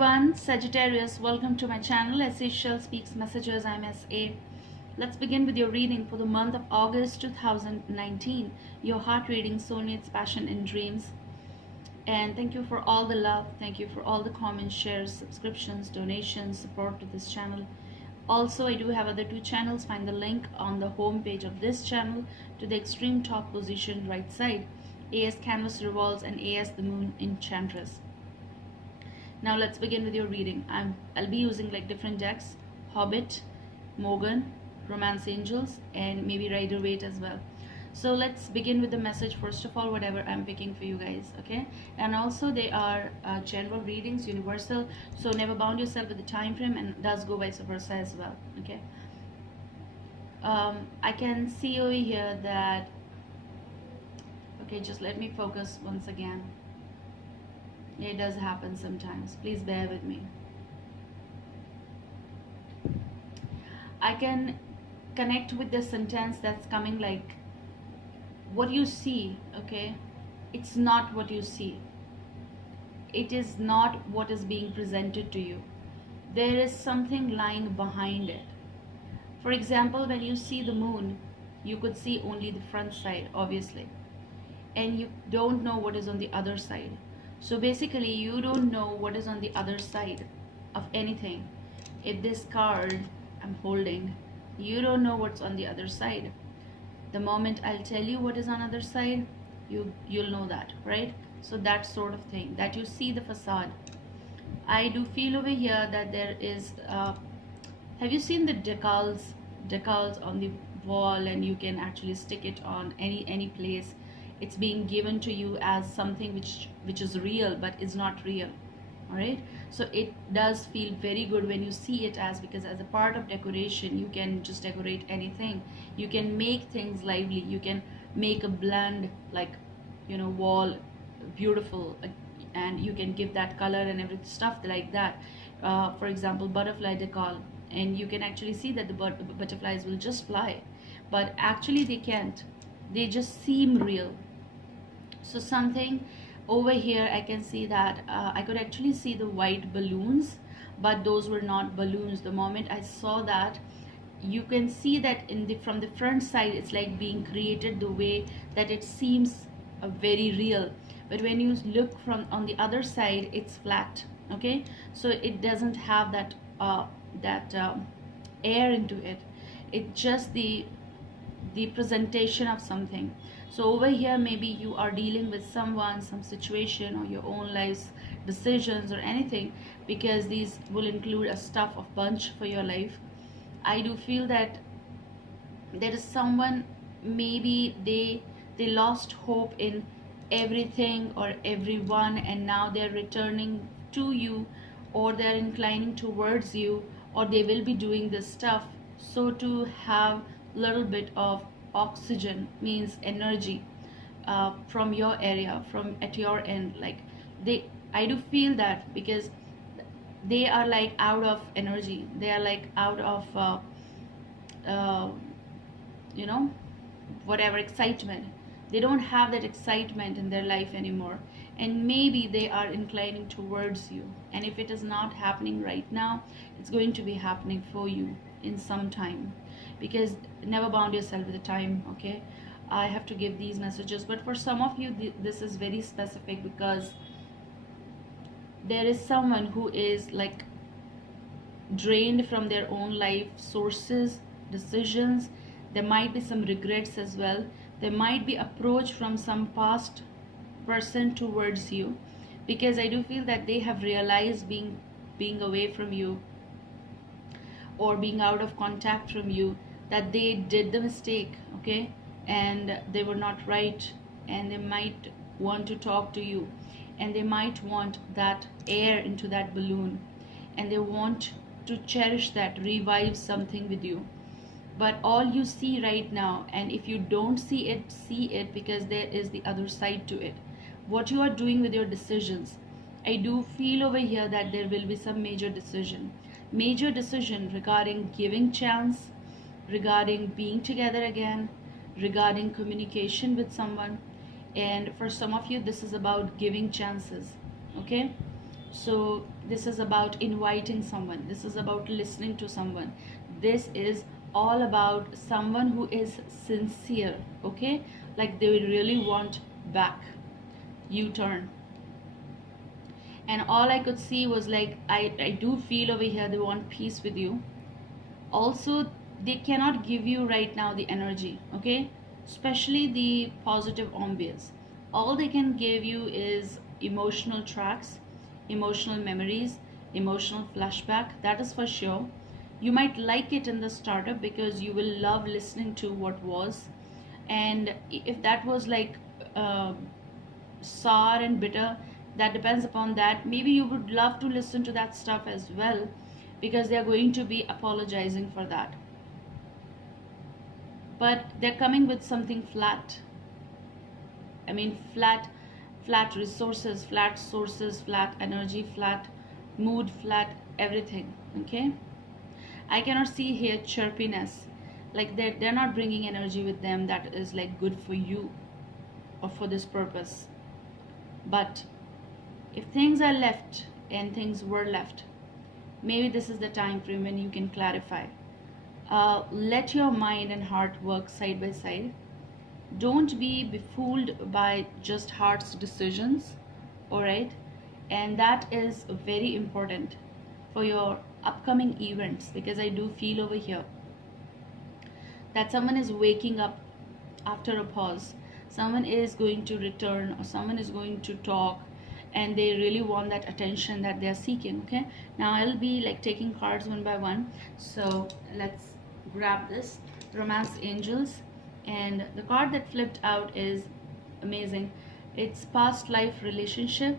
everyone, Sagittarius, welcome to my channel Sashell Speaks Messages. I'm SA. Let's begin with your reading for the month of August 2019. Your heart reading, Soulmates, Passion and Dreams. And thank you for all the love. Thank you for all the comments, shares, subscriptions, donations, support to this channel. Also, I do have other two channels. Find the link on the home page of this channel to the extreme top position right side. AS Canvas Revolves and AS the Moon Enchantress. Now let's begin with your reading. I'll be using like different decks: Hobbit, Morgan, Romance Angels, and maybe Rider Waite as well. So let's begin with the message first of all, whatever I'm picking for you guys, okay? And also they are general readings, universal, so never bound yourself with the time frame, and does go vice versa as well, okay? I can see over here that, okay, just let me focus once again. It does happen sometimes. Please bear with me. I can connect with the sentence that's coming like, what you see, okay? It's not what you see. It is not what is being presented to you. There is something lying behind it. For example, when you see the moon, you could see only the front side, obviously. And you don't know what is on the other side. So basically, you don't know what is on the other side of anything. If this card I'm holding, you don't know what's on the other side. The moment I'll tell you what is on the other side, you'll know that, right? So that sort of thing, that you see the facade. I do feel over here that there is, have you seen the decals on the wall, and you can actually stick it on any place? It's being given to you as something which is real but is not real. All right, so it does feel very good when you see it, because as a part of decoration, you can just decorate anything. You can make things lively. You can make a bland, like, wall beautiful, and you can give that color and every stuff like that. For example, butterfly decal, and you can actually see that the butterflies will just fly, but actually they can't. They just seem real. So something over here, I can see that I could actually see the white balloons, but those were not balloons. The moment I saw that, you can see that from the front side, it's like being created the way that it seems very real. But when you look from on the other side, it's flat. Okay, so it doesn't have that air into it. It's just the presentation of something. So over here, maybe you are dealing with someone, some situation, or your own life's decisions or anything, because these will include a stuff of bunch for your life. I do feel that there is someone, maybe they lost hope in everything or everyone, and now they're returning to you, or they're inclining towards you, or they will be doing this stuff. So to have little bit of oxygen, means energy, from your area, from at your end, like I do feel that, because they are like out of energy. They are like out of whatever excitement. They don't have that excitement in their life anymore, and maybe they are inclining towards you. And if it is not happening right now, it's going to be happening for you in some time, because never bound yourself with the time, okay? I have to give these messages, but for some of you, this is very specific, because there is someone who is like drained from their own life sources, decisions. There might be some regrets as well. There might be approach from some past person towards you, because I do feel that they have realized being away from you, or being out of contact from you, that they did the mistake, okay, and they were not right, and they might want to talk to you, and they might want that air into that balloon, and they want to cherish that, revive something with you. But all you see right now, and if you don't see it, because there is the other side to it. What you are doing with your decisions, I do feel over here that there will be some major decision regarding giving chance, regarding being together again, regarding communication with someone. And for some of you, this is about giving chances, okay? So this is about inviting someone, this is about listening to someone, this is all about someone who is sincere, okay, like they really want back, U-turn. And all I could see was like, I do feel over here they want peace with you. Also, they cannot give you right now the energy, okay, especially the positive ambience. All they can give you is emotional tracks, emotional memories, emotional flashback, that is for sure. You might like it in the startup because you will love listening to what was, and if that was like uh, sour and bitter, that depends upon that. Maybe you would love to listen to that stuff as well, because they're going to be apologizing for that. But they're coming with something flat. I mean, flat resources, flat sources, flat energy, flat mood, flat everything. Okay, I cannot see here chirpiness, like they're not bringing energy with them that is like good for you or for this purpose. But if things are left and things were left, maybe this is the time frame when you can clarify. Let your mind and heart work side by side. Don't be befooled by just heart's decisions, all right? And that is very important for your upcoming events, because I do feel over here that someone is waking up after a pause. Someone is going to return, or someone is going to talk, and they really want that attention that they are seeking. Okay, now I'll be like taking cards one by one. So let's grab this romance angels, and the card that flipped out is amazing. It's past life relationship.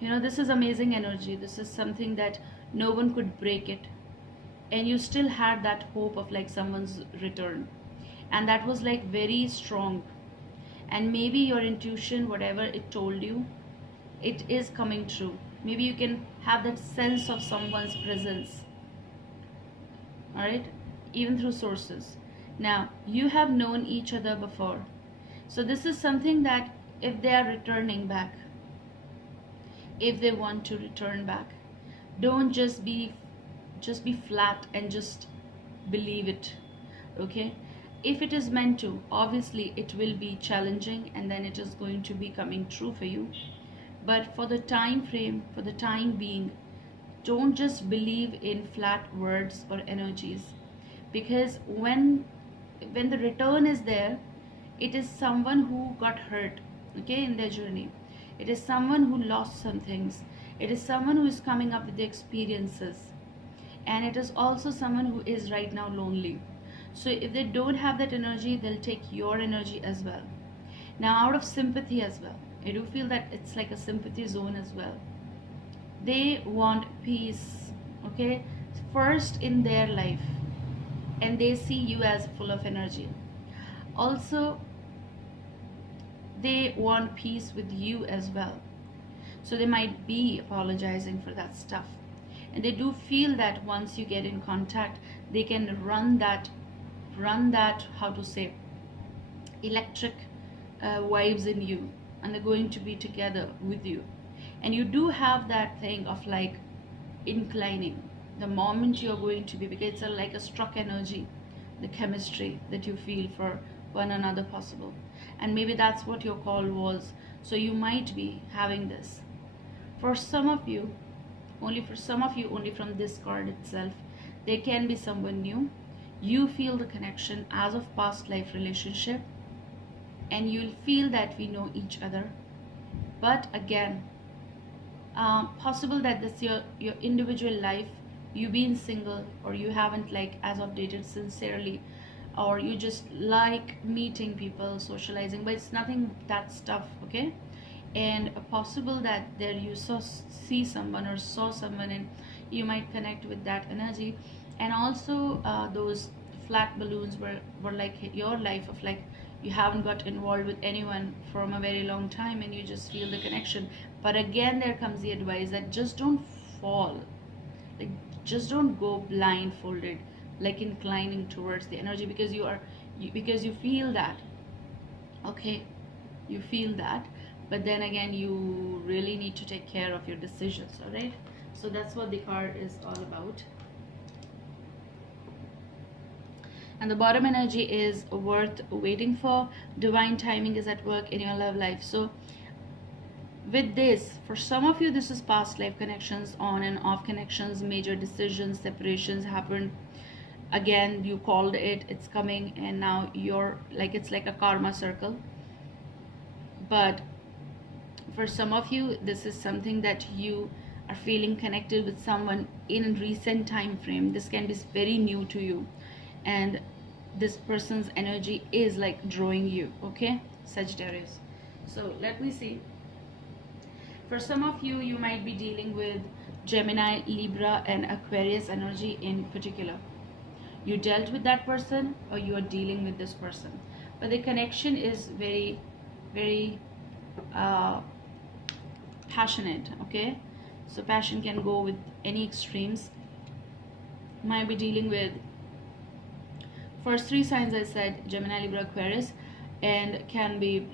You know, this is amazing energy. This is something that no one could break it, and you still had that hope of like someone's return, and that was like very strong. And maybe your intuition, whatever it told you, it is coming true. Maybe you can have that sense of someone's presence, all right, even through sources. Now you have known each other before, so this is something that if they are returning back, if they want to return back, don't just be flat and just believe it. Okay, if it is meant to, obviously it will be challenging, and then it is going to be coming true for you. But for the time frame, for the time being, don't just believe in flat words or energies, because when the return is there, it is someone who got hurt, okay, in their journey. It is someone who lost some things. It is someone who is coming up with the experiences, and it is also someone who is right now lonely. So if they don't have that energy, they'll take your energy as well. Now, out of sympathy as well, I do feel that it's like a sympathy zone as well. They want peace, okay, first in their life, and they see you as full of energy. Also, they want peace with you as well. So they might be apologizing for that stuff. And they do feel that once you get in contact, they can run that, how to say, electric vibes in you, and they're going to be together with you. And you do have that thing of like inclining the moment you're going to be, because it's like a struck energy, the chemistry that you feel for one another possible. And maybe that's what your call was. So you might be having this. For some of you, only from this card itself, there can be someone new. You feel the connection as of past life relationship, and you'll feel that we know each other. But again, possible that this your individual life, you being single, or you haven't like as of dated sincerely, or you just like meeting people, socializing, but it's nothing that stuff. Okay, and possible that there you see someone or saw someone, and you might connect with that energy. And also those flat balloons were like your life of like you haven't got involved with anyone from a very long time, and you just feel the connection. But again, there comes the advice that just don't fall, like just don't go blindfolded, like inclining towards the energy, because because you feel that, okay, you feel that. but then again you really need to take care of your decisions. All right, so that's what the card is all about. And the bottom energy is worth waiting for. Divine timing is at work in your love life. So with this, for some of you, this is past life connections, on and off connections, major decisions, separations happen. Again, you called it, it's coming, and now you're like, it's like a karma circle. But for some of you, this is something that you are feeling connected with someone in a recent time frame. This can be very new to you, and this person's energy is like drawing you. Okay, Sagittarius. So let me see. For some of you, you might be dealing with Gemini, Libra, and Aquarius energy in particular. You dealt with that person, or you are dealing with this person, but the connection is very, very passionate. Okay, so passion can go with any extremes. Might be dealing with first three signs I said, Gemini, Libra, Aquarius, and can be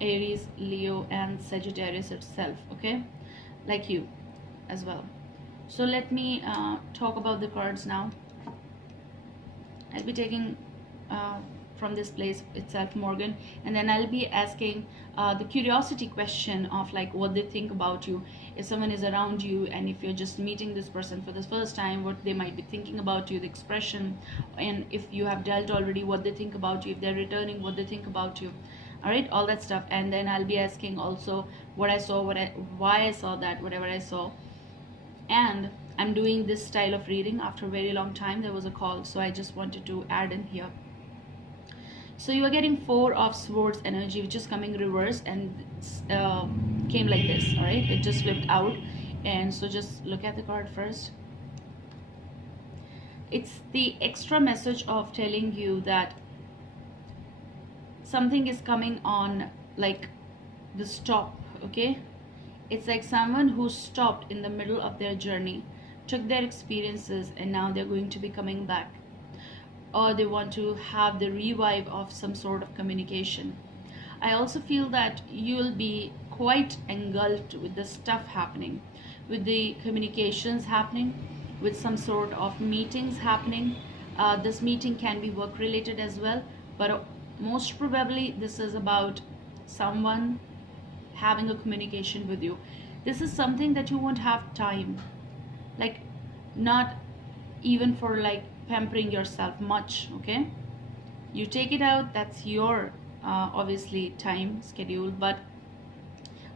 Aries, Leo, and Sagittarius itself. Okay, like you as well. So let me talk about the cards now. I'll be taking from this place itself, Morgan, and then I'll be asking the curiosity question of like what they think about you. If someone is around you, and if you're just meeting this person for the first time, what they might be thinking about you, the expression, and if you have dealt already, what they think about you. If they're returning, what they think about you. All right, all that stuff. And then I'll be asking also what I saw, why I saw that, whatever I saw. And I'm doing this style of reading after a very long time. There was a call, so I just wanted to add in here. So you are getting Four of Swords energy, which is coming reverse, and came like this. All right, it just flipped out. And so just look at the card first. It's the extra message of telling you that something is coming on, like the stop. Okay, it's like someone who stopped in the middle of their journey, took their experiences, and now they're going to be coming back, or they want to have the revive of some sort of communication. I also feel that you'll be quite engulfed with the stuff happening, with the communications happening, with some sort of meetings happening. This meeting can be work related as well, but most probably this is about someone having a communication with you. This is something that you won't have time, like not even for like pampering yourself much. Okay, you take it out, that's your obviously time schedule, but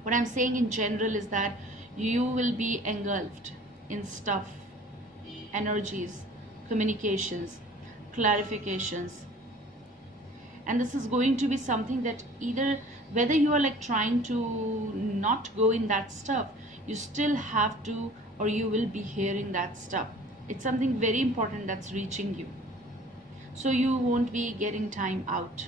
what I'm saying in general is that you will be engulfed in stuff, energies, communications, clarifications. And this is going to be something that either, whether you are like trying to not go in that stuff, you still have to, or you will be hearing that stuff. It's something very important that's reaching you, so you won't be getting time out.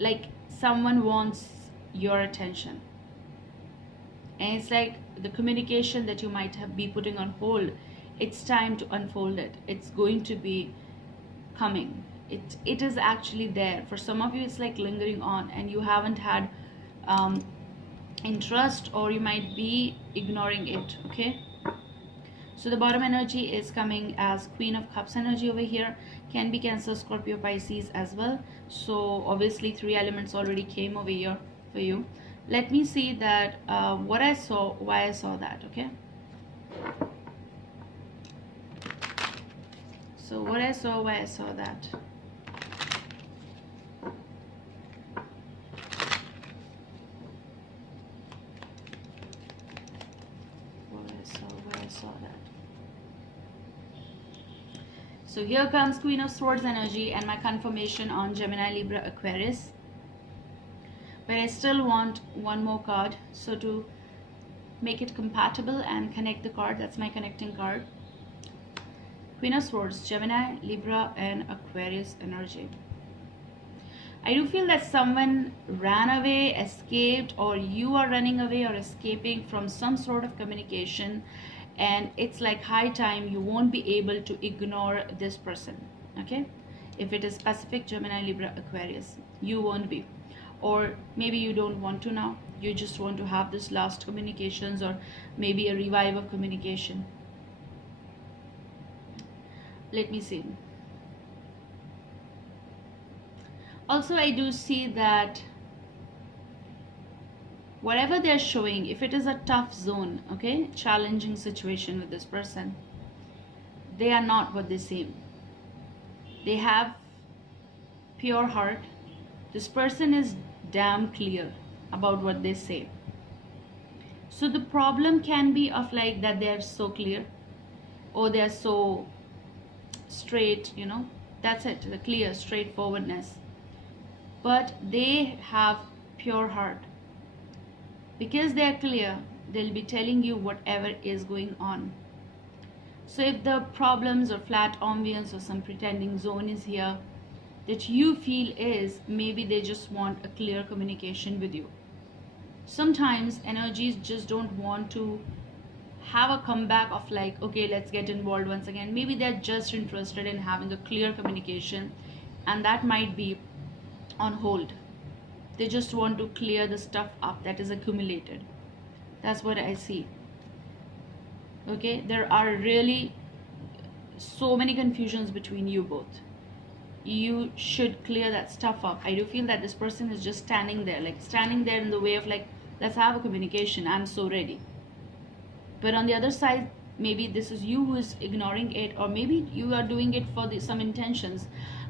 Like someone wants your attention, and it's like the communication that you might have be putting on hold, it's time to unfold it. It's going to be coming. It is actually there. For some of you, it's like lingering on, and you haven't had interest, or you might be ignoring it. Okay, so the bottom energy is coming as Queen of Cups energy over here. Can be Cancer, Scorpio, Pisces as well. So obviously 3 elements already came over here for you. Let me see that what I saw, why I saw that. Okay, so what I saw, why I saw that. So here comes Queen of Swords energy and my confirmation on Gemini, Libra, Aquarius. But I still want one more card. So to make it compatible and connect the card, that's my connecting card. Queen of Swords, Gemini, Libra, and Aquarius energy. I do feel that someone ran away, escaped, or you are running away or escaping from some sort of communication. And it's like high time you won't be able to ignore this person. Okay, If it is Pacific, Gemini, Libra, Aquarius, you won't be. Or maybe you don't want to now, you just want to have this last communications, or maybe a revive of communication. Let me see. Also, I do see that whatever they're showing, if it is a tough zone, okay, challenging situation with this person, they are not what they seem. They have pure heart. This person is damn clear about what they say. So the problem can be of like that they are so clear, or they are so straight, you know, that's it, the clear straightforwardness. But they have pure heart. Because they are clear, they'll be telling you whatever is going on. So if the problems or flat ambience or some pretending zone is here, that you feel is maybe they just want a clear communication with you. Sometimes energies just don't want to have a comeback of like, okay, let's get involved once again. Maybe they're just interested in having a clear communication, and that might be on hold. They just want to clear the stuff up that is accumulated. That's what I see. Okay, there are really so many confusions between you both. You should clear that stuff up. I do feel that this person is just standing there, like standing there in the way of like, let's have a communication, I'm so ready. But on the other side, maybe this is you who is ignoring it, or maybe you are doing it for some intentions.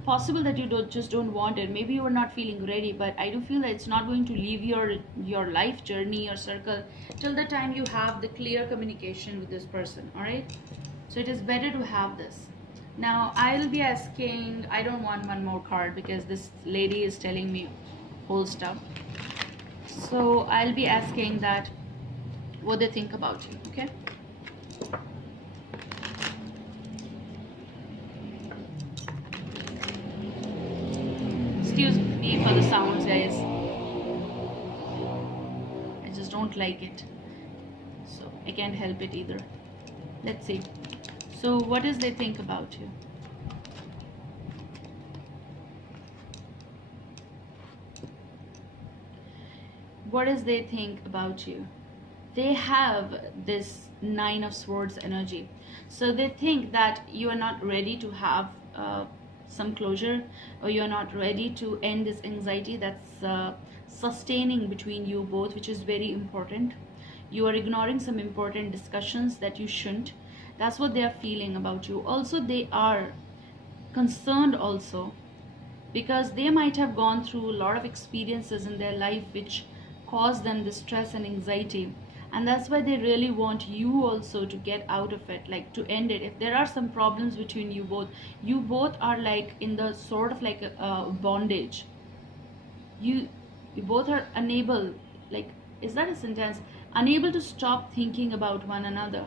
Possible that you just don't want it. Maybe you are not feeling ready, but I do feel that it's not going to leave your life journey or circle till the time you have the clear communication with this person. All right, so it is better to have this. Now I'll be asking, I don't want one more card because this lady is telling me whole stuff. So I'll be asking that what they think about you. Okay, excuse me for the sounds, guys. I just don't like it, so I can't help it either. Let's see. So what does they think about you? What does they think about you? They have this 9 of Swords energy. So they think that you are not ready to have some closure, or you're not ready to end this anxiety that's sustaining between you both, which is very important. You are ignoring some important discussions that you shouldn't. That's what they are feeling about you. Also, they are concerned also because they might have gone through a lot of experiences in their life which caused them the stress and anxiety, and that's why they really want you also to get out of it, like to end it. If there are some problems between you both are like in the sort of like a bondage. You both are unable, like, is that a sentence, unable to stop thinking about one another.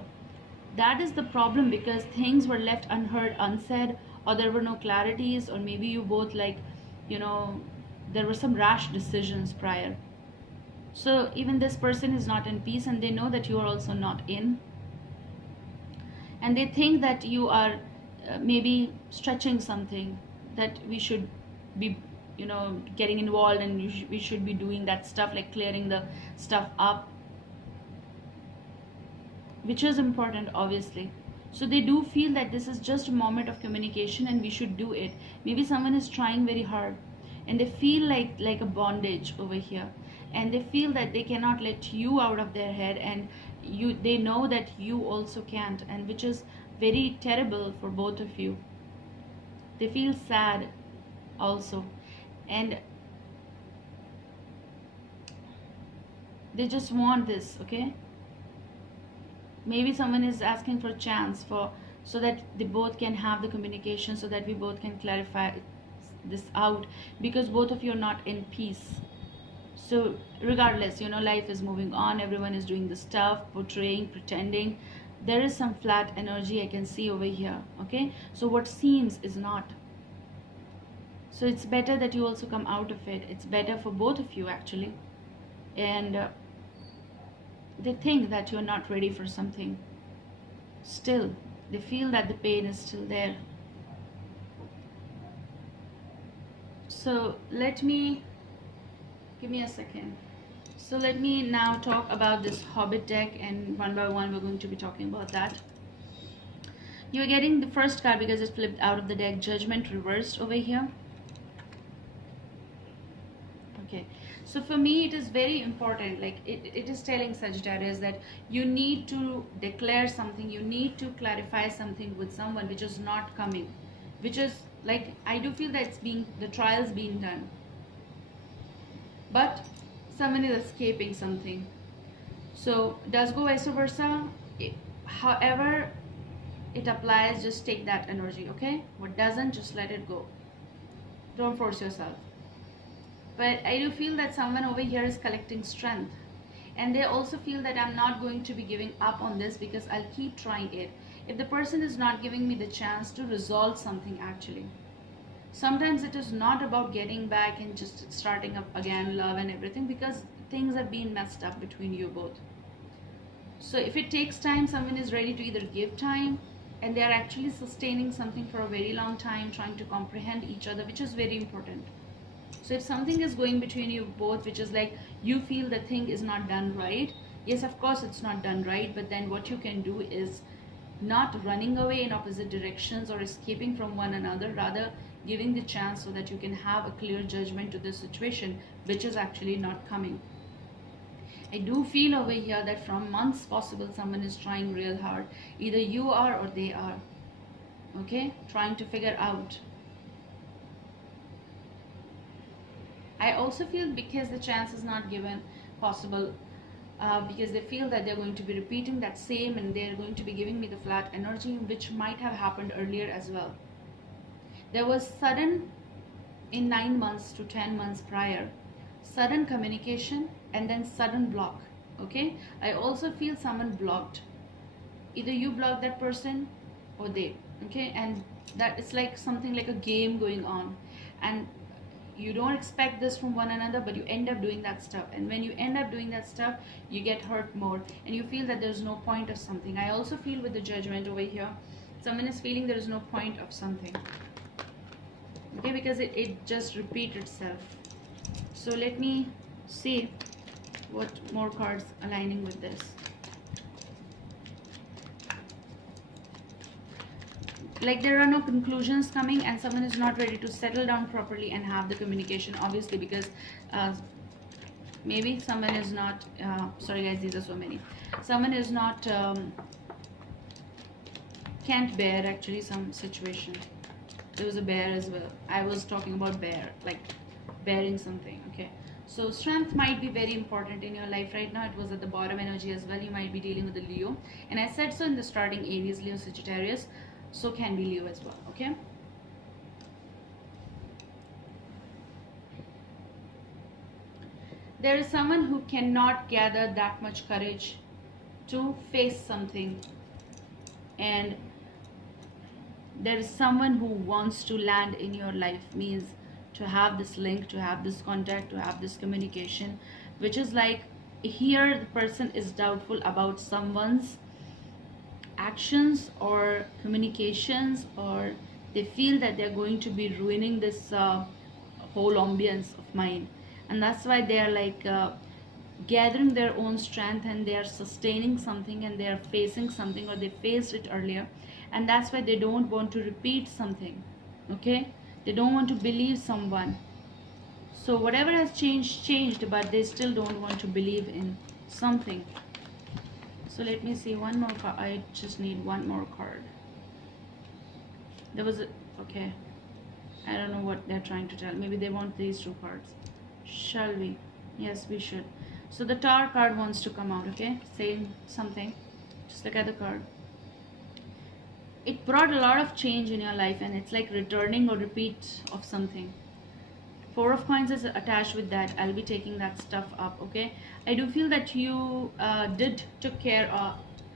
That is the problem, because things were left unheard, unsaid, or there were no clarities, or maybe you both, like, you know, there were some rash decisions prior. So even this person is not in peace, and they know that you are also not in, and they think that you are maybe stretching something, that we should be, you know, getting involved, and we should be doing that stuff, like clearing the stuff up, which is important, obviously. So they do feel that this is just a moment of communication and we should do it. Maybe someone is trying very hard and they feel like a bondage over here, and they feel that they cannot let you out of their head, and they know that you also can't, and which is very terrible for both of you. They feel sad also, and they just want this. Okay, maybe someone is asking for a chance so that they both can have the communication, so that we both can clarify this out, because both of you are not in peace. So regardless, you know, life is moving on, everyone is doing the stuff, portraying, pretending. There is some flat energy I can see over here. Okay, so what seems is not. So it's better that you also come out of it. It's better for both of you, actually. And they think that you're not ready for something. Still, they feel that the pain is still there. So let me, give me a second. So let me now talk about this Hobbit deck, and one by one we're going to be talking about that. You're getting the first card because it's flipped out of the deck, Judgment reversed over here. Okay, so for me it is very important, like it is telling Sagittarius that you need to declare something, you need to clarify something with someone which is not coming, which is like, I do feel that it's being, the trial's being done, but someone is escaping something. So does go vice versa. However it applies, just take that energy, okay? What doesn't, just let it go. Don't force yourself. But I do feel that someone over here is collecting strength, and they also feel that I'm not going to be giving up on this because I'll keep trying it. If the person is not giving me the chance to resolve something, actually, sometimes it is not about getting back and just starting up again, love and everything, because things have been messed up between you both. So if it takes time, someone is ready to either give time, and they are actually sustaining something for a very long time, trying to comprehend each other, which is very important. So if something is going between you both, which is like you feel the thing is not done right, yes, of course it's not done right, but then what you can do is not running away in opposite directions or escaping from one another, rather giving the chance so that you can have a clear judgment to this situation, which is actually not coming. I do feel over here that from months possible, someone is trying real hard. Either you are or they are, okay, trying to figure out. I also feel because the chance is not given possible, because they feel that they're going to be repeating that same, and they're going to be giving me the flat energy, which might have happened earlier as well. There was sudden, in 9 months to 10 months prior, sudden communication and then sudden block, okay? I also feel someone blocked. Either you block that person or they, okay? And that it's like something like a game going on, and you don't expect this from one another, but you end up doing that stuff, and when you end up doing that stuff, you get hurt more, and you feel that there's no point of something. I also feel with the Judgment over here, someone is feeling there is no point of something, okay, because it just repeats itself. So let me see what more cards aligning with this. Like there are no conclusions coming, and someone is not ready to settle down properly and have the communication, obviously, because maybe someone is not sorry guys, these are so many. Someone is not can't bear actually some situation. There was a bear as well. I was talking about bear, like bearing something, okay? So strength might be very important in your life right now. It was at the bottom energy as well. You might be dealing with the Leo, and I said so in the starting, Aries, Leo, Sagittarius. So can be Leo as well, okay? There is someone who cannot gather that much courage to face something, and there is someone who wants to land in your life, means to have this link, to have this contact, to have this communication, which is like here the person is doubtful about someone's actions or communications, or they feel that they're going to be ruining this whole ambience of mine, and that's why they are like gathering their own strength, and they are sustaining something, and they are facing something, or they faced it earlier, and that's why they don't want to repeat something, okay? They don't want to believe someone. So whatever has changed, but they still don't want to believe in something. So let me see one more card. I just need one more card. There was a, okay, I don't know what they're trying to tell. Maybe they want these two cards. Shall we? Yes, we should. So the Tower card wants to come out, okay, saying something. Just look at the card. It brought a lot of change in your life, and it's like returning or repeat of something. Four of Coins is attached with that. I'll be taking that stuff up, okay? I do feel that you took care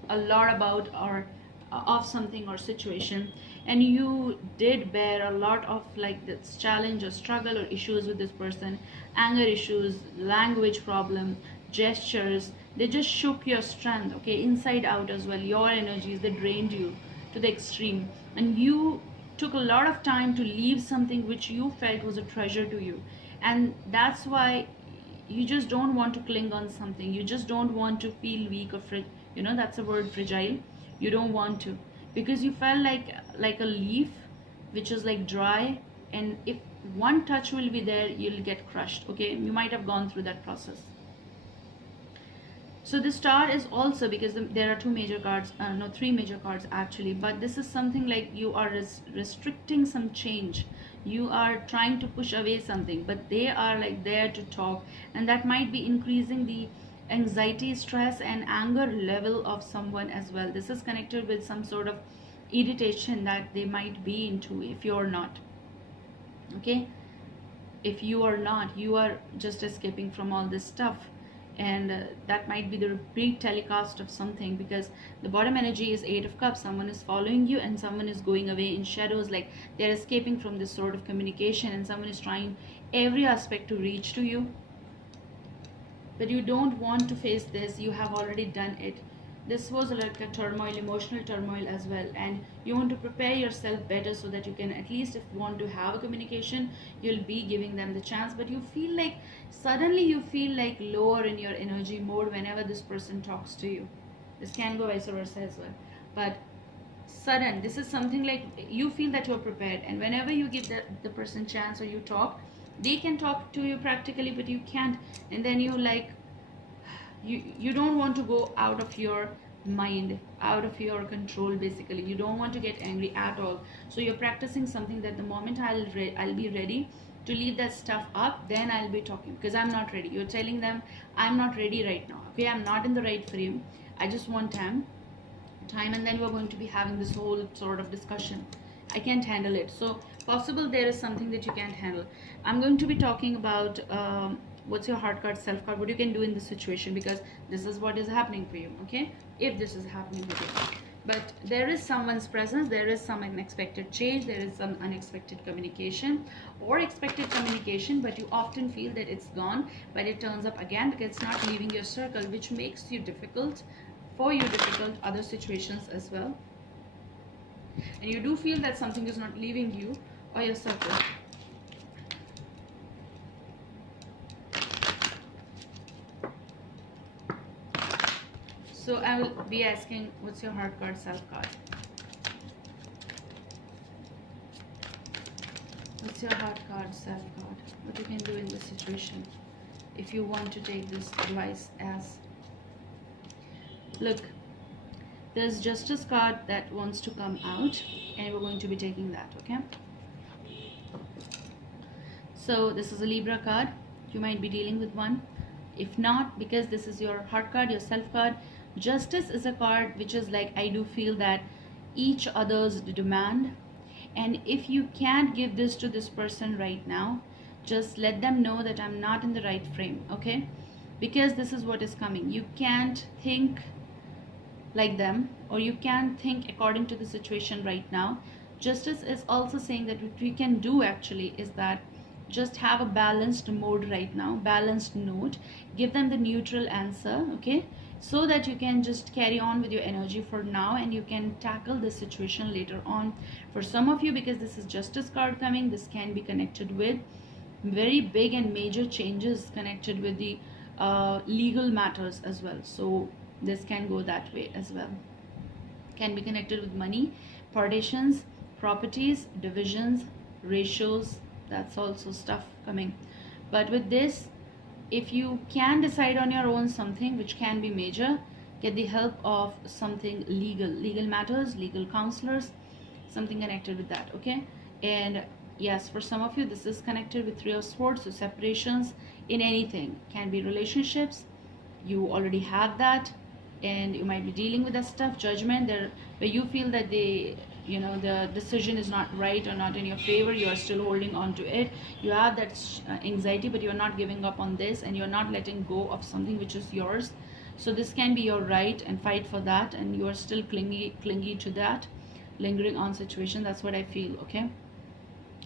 a lot about or of something or situation, and you did bear a lot of like this challenge or struggle or issues with this person, anger issues, language problem, gestures. They just shook your strength, okay, inside out as well. Your energies, they drained you to the extreme, and you took a lot of time to leave something which you felt was a treasure to you, and that's why you just don't want to cling on something. You just don't want to feel weak or that's a word, fragile. You don't want to, because you felt like a leaf which is like dry, and if one touch will be there, you'll get crushed. Okay, you might have gone through that process. So the star is also, because there are two major cards, no, three major cards actually, but this is something like you are restricting some change. You are trying to push away something, but they are like there to talk, and that might be increasing the anxiety, stress and anger level of someone as well. This is connected with some sort of irritation that they might be into if you're not. Okay, if you are not, you are just escaping from all this stuff, and that might be the repeat telecast of something, because the bottom energy is 8 of Cups. Someone is following you and someone is going away in shadows, like they're escaping from this sort of communication, and someone is trying every aspect to reach to you, but you don't want to face this. You have already done it. This was like a turmoil, emotional turmoil as well, and you want to prepare yourself better so that you can, at least if you want to have a communication, you'll be giving them the chance. But you feel like suddenly you feel like lower in your energy mode whenever this person talks to you. This can go vice versa as well, but sudden, this is something like you feel that you're prepared, and whenever you give the person chance or you talk, they can talk to you practically, but you can't, and then you like you don't want to go out of your mind, out of your control. Basically, you don't want to get angry at all, so you're practicing something that the moment I'll be ready to leave that stuff up, then I'll be talking, because I'm not ready. You're telling them I'm not ready right now. Okay, I'm not in the right frame. I just want time, and then we're going to be having this whole sort of discussion. I can't handle it. So possible there is something that you can't handle. I'm going to be talking about what's your heart card, self card, what you can do in this situation, because this is what is happening for you. Okay, if this is happening with you, but there is someone's presence, there is some unexpected change, there is some unexpected communication or expected communication, but you often feel that it's gone, but it turns up again because it's not leaving your circle, which makes you difficult other situations as well, and you do feel that something is not leaving you or your circle. So I will be asking, what's your heart card, self card? What's your heart card, self card? What you can do in this situation if you want to take this advice as. Look, there's Justice card that wants to come out, and we're going to be taking that, okay? So this is a Libra card. You might be dealing with one. If not, because this is your heart card, your self card, Justice is a card which is like, I do feel that each other's demand, and if you can't give this to this person right now, just let them know that I'm not in the right frame, okay? Because this is what is coming. You can't think like them, or you can't think according to the situation right now. Justice is also saying that what we can do actually is that just have a balanced mode right now, balanced note, give them the neutral answer, okay, so that you can just carry on with your energy for now, and you can tackle this situation later on. For some of you, because this is Justice card coming, this can be connected with very big and major changes connected with the legal matters as well. So this can go that way as well. Can be connected with money, partitions, properties, divisions, ratios. That's also stuff coming. But with this, if you can decide on your own something which can be major, get the help of something legal matters, legal counselors, something connected with that, okay? And yes, for some of you, this is connected with Three of Swords, so separations in anything. Can be relationships, you already have that, and you might be dealing with that stuff. Judgment, there where you feel that the decision is not right or not in your favor, you are still holding on to it. You have that anxiety, but you're not giving up on this, and you're not letting go of something which is yours. So this can be your right, and fight for that, and you are still clingy to that, lingering on situation. That's what I feel, okay?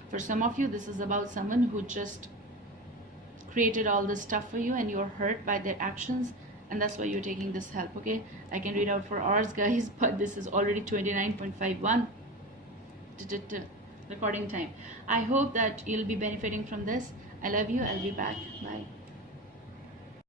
For some of you, this is about someone who just created all this stuff for you, and you're hurt by their actions, and that's why you're taking this help, okay? I can read out for hours, guys, but this is already 29.51. recording time. I hope that you'll be benefiting from this. I love you. I'll be back. Bye.